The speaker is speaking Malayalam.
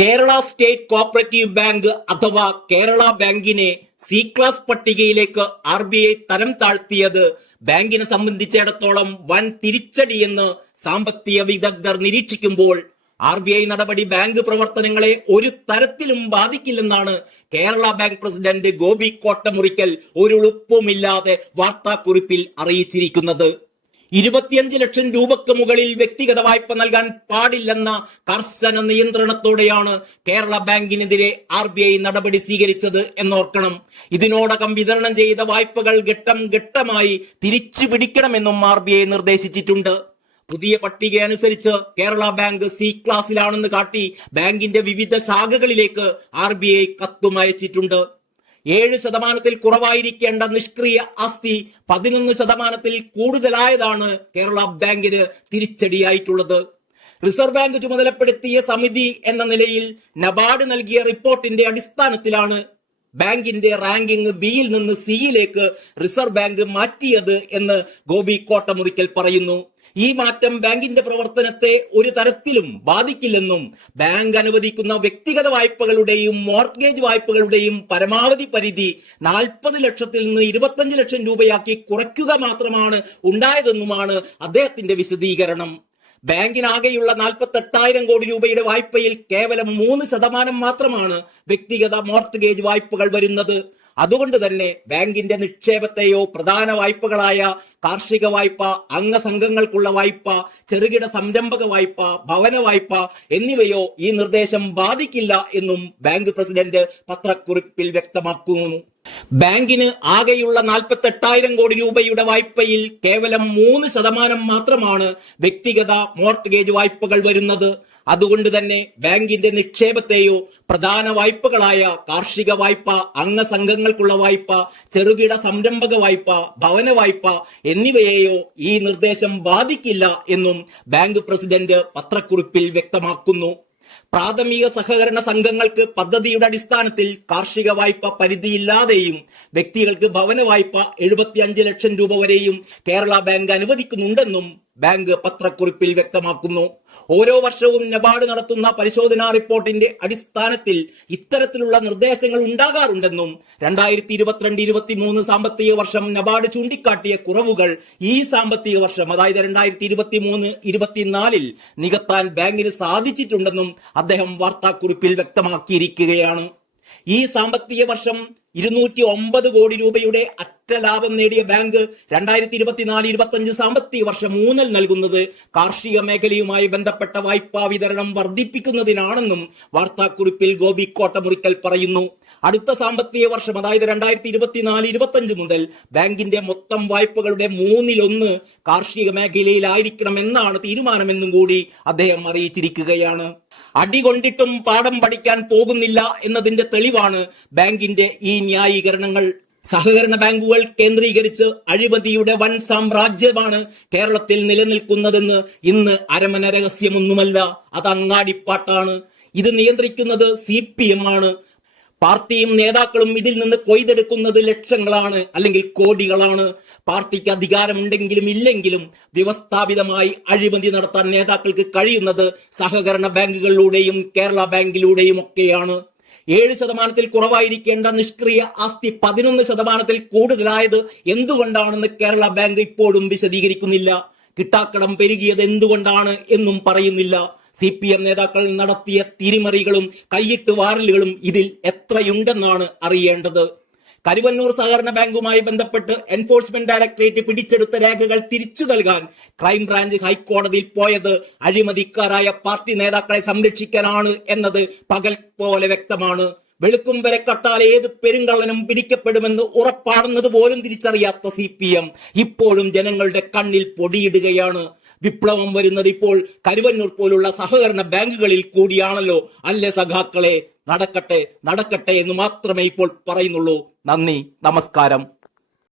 കേരള സ്റ്റേറ്റ് കോഓപ്പറേറ്റീവ് ബാങ്ക് അഥവാ കേരള ബാങ്കിനെ സി ക്ലാസ് പട്ടികയിലേക്ക് RBI തരം താഴ്ത്തിയത് ബാങ്കിനെ സംബന്ധിച്ചിടത്തോളം വൻ തിരിച്ചടിയെന്ന് സാമ്പത്തിക വിദഗ്ധർ നിരീക്ഷിക്കുമ്പോൾ RBI നടപടി ബാങ്ക് പ്രവർത്തനങ്ങളെ ഒരു തരത്തിലും ബാധിക്കില്ലെന്നാണ് കേരള ബാങ്ക് പ്രസിഡന്റ് ഗോപി കോട്ടമുറിക്കൽ ഒരു എളുപ്പവുമില്ലാതെ വാർത്താക്കുറിപ്പിൽ അറിയിച്ചിരിക്കുന്നത്. 25 ലക്ഷം രൂപക്ക് മുകളിൽ വ്യക്തിഗത വായ്പ നൽകാൻ പാടില്ലെന്ന കർശന നിയന്ത്രണത്തോടെയാണ് കേരള ബാങ്കിനെതിരെ RBI നടപടി സ്വീകരിച്ചത് എന്നോർക്കണം. ഇതിനോടകം വിതരണം ചെയ്ത വായ്പകൾ ഘട്ടം ഘട്ടമായി തിരിച്ചു പിടിക്കണമെന്നും RBI നിർദ്ദേശിച്ചിട്ടുണ്ട്. പുതിയ പട്ടിക അനുസരിച്ച് കേരള ബാങ്ക് സി ക്ലാസ്സിലാണെന്ന് കാട്ടി ബാങ്കിന്റെ വിവിധ ശാഖകളിലേക്ക് RBI കത്തും അയച്ചിട്ടുണ്ട്. 7% കുറവായിരിക്കേണ്ട നിഷ്ക്രിയ ആസ്തി 11% കൂടുതലായതാണ് കേരള ബാങ്കിന് തിരിച്ചടിയായിട്ടുള്ളത്. റിസർവ് ബാങ്ക് ചുമതലപ്പെടുത്തിയ സമിതി എന്ന നിലയിൽ നബാർഡ് നൽകിയ റിപ്പോർട്ടിന്റെ അടിസ്ഥാനത്തിലാണ് ബാങ്കിന്റെ റാങ്കിംഗ് ബിയിൽ നിന്ന് സിയിലേക്ക് റിസർവ് ബാങ്ക് മാറ്റിയത് എന്ന് ഗോപി കോട്ടമുറിക്കൽ പറയുന്നു. ഈ മാറ്റം ബാങ്കിന്റെ പ്രവർത്തനത്തെ ഒരു തരത്തിലും ബാധിക്കില്ലെന്നും ബാങ്ക് അനുവദിക്കുന്ന വ്യക്തിഗത വായ്പകളുടെയും മോർഗേജ് വായ്പകളുടെയും പരമാവധി പരിധി 40 ലക്ഷത്തിൽ നിന്ന് 25 ലക്ഷം രൂപയാക്കി കുറയ്ക്കുക മാത്രമാണ് ഉണ്ടായതെന്നുമാണ് അദ്ദേഹത്തിന്റെ വിശദീകരണം. ബാങ്കിനാകെയുള്ള 48,000 കോടി രൂപയുടെ വായ്പയിൽ കേവലം 3% മാത്രമാണ് വ്യക്തിഗത മോർഗേജ് വായ്പകൾ വരുന്നത്. അതുകൊണ്ട് തന്നെ ബാങ്കിന്റെ നിക്ഷേപത്തെയോ പ്രധാന വായ്പകളായ കാർഷിക വായ്പ, അംഗസംഘങ്ങൾക്കുള്ള വായ്പ, ചെറുകിട സംരംഭക വായ്പ, ഭവന വായ്പ എന്നിവയോ ഈ നിർദ്ദേശം ബാധിക്കില്ല എന്നും ബാങ്ക് പ്രസിഡന്റ് പത്രക്കുറിപ്പിൽ വ്യക്തമാക്കുന്നു. ബാങ്കിന് ആകെയുള്ള 48,000 കോടി രൂപയുടെ വായ്പയിൽ കേവലം 3% മാത്രമാണ് വ്യക്തിഗത മോർഗേജ് വായ്പകൾ വരുന്നത്. അതുകൊണ്ട് തന്നെ ബാങ്കിന്റെ നിക്ഷേപത്തെയോ പ്രധാന വായ്പകളായ കാർഷിക വായ്പ, അംഗസംഘങ്ങൾക്കുള്ള വായ്പ, ചെറുകിട സംരംഭക വായ്പ, ഭവന വായ്പ എന്നിവയെയോ ഈ നിർദ്ദേശം ബാധിക്കില്ല എന്നും ബാങ്ക് പ്രസിഡന്റ് പത്രക്കുറിപ്പിൽ വ്യക്തമാക്കുന്നു. പ്രാഥമിക സഹകരണ സംഘങ്ങൾക്ക് പദ്ധതിയുടെ അടിസ്ഥാനത്തിൽ കാർഷിക വായ്പ പരിധിയില്ലാതെയും വ്യക്തികൾക്ക് ഭവന വായ്പ 75 ലക്ഷം രൂപ വരെയും കേരള ബാങ്ക് അനുവദിക്കുന്നുണ്ടെന്നും ബാങ്ക് പത്രക്കുറിപ്പിൽ വ്യക്തമാക്കുന്നു. ഓരോ വർഷവും നബാർഡ് നടത്തുന്ന പരിശോധനാ റിപ്പോർട്ടിന്റെ അടിസ്ഥാനത്തിൽ ഇത്തരത്തിലുള്ള നിർദ്ദേശങ്ങൾ ഉണ്ടാകാറുണ്ടെന്നും 2022-23 സാമ്പത്തിക വർഷം നബാർഡ് ചൂണ്ടിക്കാട്ടിയ കുറവുകൾ ഈ സാമ്പത്തിക വർഷം, അതായത് 2023-24 നികത്താൻ ബാങ്കിന് സാധിച്ചിട്ടുണ്ടെന്നും അദ്ദേഹം വാർത്താക്കുറിപ്പിൽ വ്യക്തമാക്കിയിരിക്കുകയാണ്. ഈ സാമ്പത്തിക വർഷം 209 കോടി രൂപയുടെ അറ്റ ലാഭം നേടിയ ബാങ്ക് 2024-25 സാമ്പത്തിക വർഷം ഊന്നൽ നൽകുന്നത് കാർഷിക മേഖലയുമായി ബന്ധപ്പെട്ട വായ്പാ വിതരണം വർദ്ധിപ്പിക്കുന്നതിനാണെന്നും വാർത്താക്കുറിപ്പിൽ ഗോപി കോട്ടമുറിക്കൽ പറയുന്നു. അടുത്ത സാമ്പത്തിക വർഷം, അതായത് 2024-25 മുതൽ ബാങ്കിന്റെ മൊത്തം വായ്പകളുടെ 1/3 കാർഷിക മേഖലയിലായിരിക്കണമെന്നാണ് തീരുമാനമെന്നും കൂടി അദ്ദേഹം അറിയിച്ചിരിക്കുകയാണ്. അടികൊണ്ടിട്ടും പാഠം പഠിക്കാൻ പോകുന്നില്ല എന്നതിന്റെ തെളിവാണ് ബാങ്കിന്റെ ഈ ന്യായീകരണങ്ങൾ. സഹകരണ ബാങ്കുകൾ കേന്ദ്രീകരിച്ച് അഴിമതിയുടെ വൻ സാമ്രാജ്യമാണ് കേരളത്തിൽ നിലനിൽക്കുന്നതെന്ന് ഇന്ന് അരമന രഹസ്യമൊന്നുമല്ല, അത് അങ്ങാടിപ്പാട്ടാണ്. ഇത് നിയന്ത്രിക്കുന്നത് CPM ആണ്. പാർട്ടിയും നേതാക്കളും ഇതിൽ നിന്ന് കൊയ്തെടുക്കുന്നത് ലക്ഷങ്ങളാണ്, അല്ലെങ്കിൽ കോടികളാണ്. പാർട്ടിക്ക് അധികാരമുണ്ടെങ്കിലും ഇല്ലെങ്കിലും വ്യവസ്ഥാപിതമായി അഴിമതി നടത്താൻ നേതാക്കൾക്ക് കഴിയുന്നത് സഹകരണ ബാങ്കുകളിലൂടെയും കേരള ബാങ്കിലൂടെയും ഒക്കെയാണ്. 7% കുറവായിരിക്കേണ്ട നിഷ്ക്രിയ ആസ്തി 11% കൂടുതലായത് എന്തുകൊണ്ടാണെന്ന് കേരള ബാങ്ക് ഇപ്പോഴും വിശദീകരിക്കുന്നില്ല. കിട്ടാക്കടം പെരുകിയത് എന്തുകൊണ്ടാണ് എന്നും പറയുന്നില്ല. CPM നേതാക്കൾ നടത്തിയ തിരിമറികളും കൈയിട്ട് വാറലുകളും ഇതിൽ എത്രയുണ്ടെന്നാണ് അറിയേണ്ടത്. കരുവന്നൂർ സഹകരണ ബാങ്കുമായി ബന്ധപ്പെട്ട് എൻഫോഴ്സ്മെന്റ് ഡയറക്ടറേറ്റ് പിടിച്ചെടുത്ത രേഖകൾ തിരിച്ചു നൽകാൻ ക്രൈംബ്രാഞ്ച് ഹൈക്കോടതിയിൽ പോയത് അഴിമതിക്കാരായ പാർട്ടി നേതാക്കളെ സംരക്ഷിക്കാനാണ് എന്നത് പകൽ പോലെ വ്യക്തമാണ്. വെളുക്കും വരെ കട്ടാൽ ഏത് പെരുങ്കള്ളനും പിടിക്കപ്പെടുമെന്ന് ഉറപ്പാടുന്നത് പോലും തിരിച്ചറിയാത്ത CPM ഇപ്പോഴും ജനങ്ങളുടെ കണ്ണിൽ പൊടിയിടുകയാണ്. വിപ്ലവം വരുന്നത് ഇപ്പോൾ കരുവന്നൂർ പോലുള്ള സഹകരണ ബാങ്കുകളിൽ കൂടിയാണല്ലോ. അല്ലേ സഖാക്കളെ, നടക്കട്ടെ നടക്കട്ടെ എന്ന് മാത്രമേ ഇപ്പോൾ പറയുന്നുള്ളൂ. നന്ദി, നമസ്കാരം.